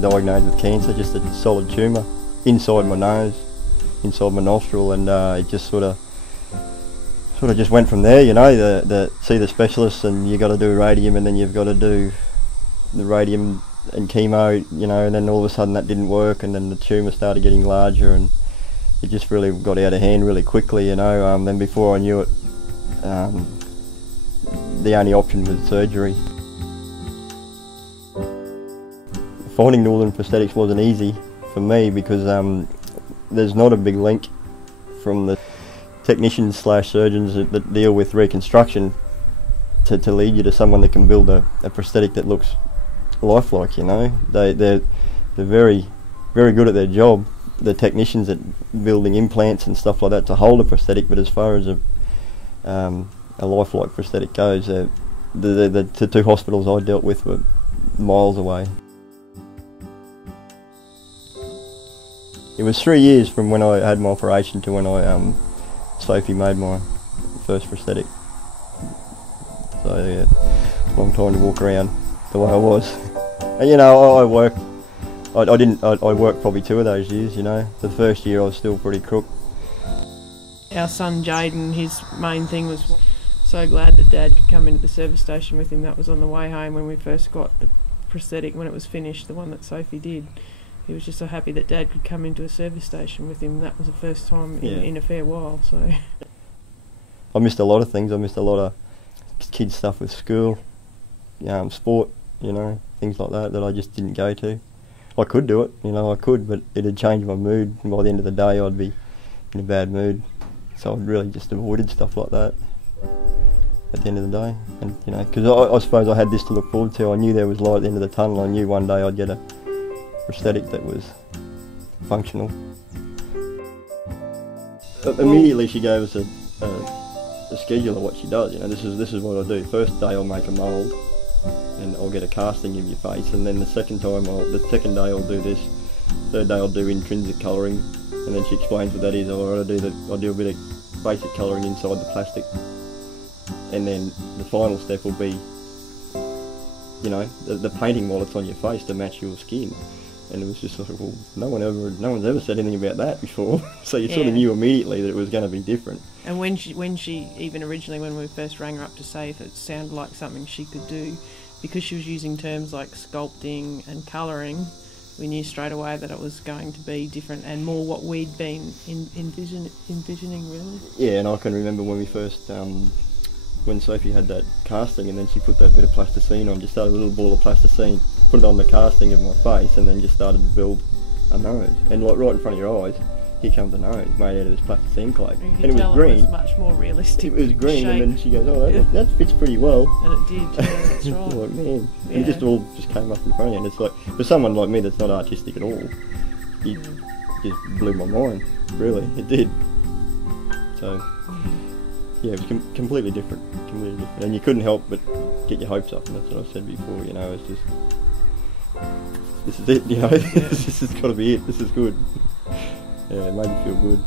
diagnosed with cancer, just a solid tumour inside my nose, inside my nostril, and it just sort of just went from there. You know, see the specialist, and you got to do radium, and then you've got to do the radium and chemo, you know, and then all of a sudden that didn't work, and then the tumour started getting larger, and it just really got out of hand really quickly, you know. Then before I knew it, the only option was surgery. Finding Northern Prosthetics wasn't easy for me because there's not a big link from the technicians / surgeons that deal with reconstruction to lead you to someone that can build a prosthetic that looks lifelike, you know. They're very good at their job, the technicians at building implants and stuff like that to hold a prosthetic, but as far as a lifelike prosthetic goes, the two hospitals I dealt with were miles away. It was 3 years from when I had my operation to when Sophie made my first prosthetic. So yeah, long time to walk around the way I was. And you know, I worked probably 2 of those years, you know. The first year I was still pretty crook. Our son Jaden, his main thing was so glad that Dad could come into the service station with him. That was on the way home when we first got the prosthetic, when it was finished, the one that Sophie did. He was just so happy that Dad could come into a service station with him. That was the first time in a fair while. So I missed a lot of things. I missed a lot of kids' stuff with school, sport, you know, things like that I just didn't go to. I could do it, you know, I could, but it'd change my mood, and by the end of the day I'd be in a bad mood. So I'd really just avoided stuff like that at the end of the day. And you know, because I suppose I had this to look forward to. I knew there was light at the end of the tunnel. I knew one day I'd get a prosthetic that was functional. Immediately she gave us a schedule of what she does. You know, this is what I do. First day I'll make a mould, and I'll get a casting of your face, and then the second day I'll do this. Third day I'll do intrinsic colouring, and then she explains what that is. I'll do a bit of basic colouring inside the plastic, and then the final step will be, you know, the painting while it's on your face to match your skin. And it was just sort of, well, no one's ever said anything about that before, so you sort of knew immediately that it was going to be different. And when she even originally, when we first rang her up to say if it sounded like something she could do, because she was using terms like sculpting and colouring, we knew straight away that it was going to be different and more what we'd been envisioning really. Yeah, and I can remember when we first, when Sophie had that casting, and then she put that bit of plasticine on, just started a little ball of plasticine, put it on the casting of my face, and then just started to build a nose. And like right in front of your eyes, here comes a nose made out of this plasticine clay. And it was green. It was much more realistic. It was green, shape. And then she goes, "Oh, that fits pretty well." And it did. Yeah, that's right. Like, man, and it just all came up in front of you. And it's like, for someone like me that's not artistic at all, it just blew my mind. Really, it did. So. Yeah, it was completely different, and you couldn't help but get your hopes up, and that's what I said before, you know, it's just, this is it, you know, this has got to be it, this is good. Yeah, it made me feel good.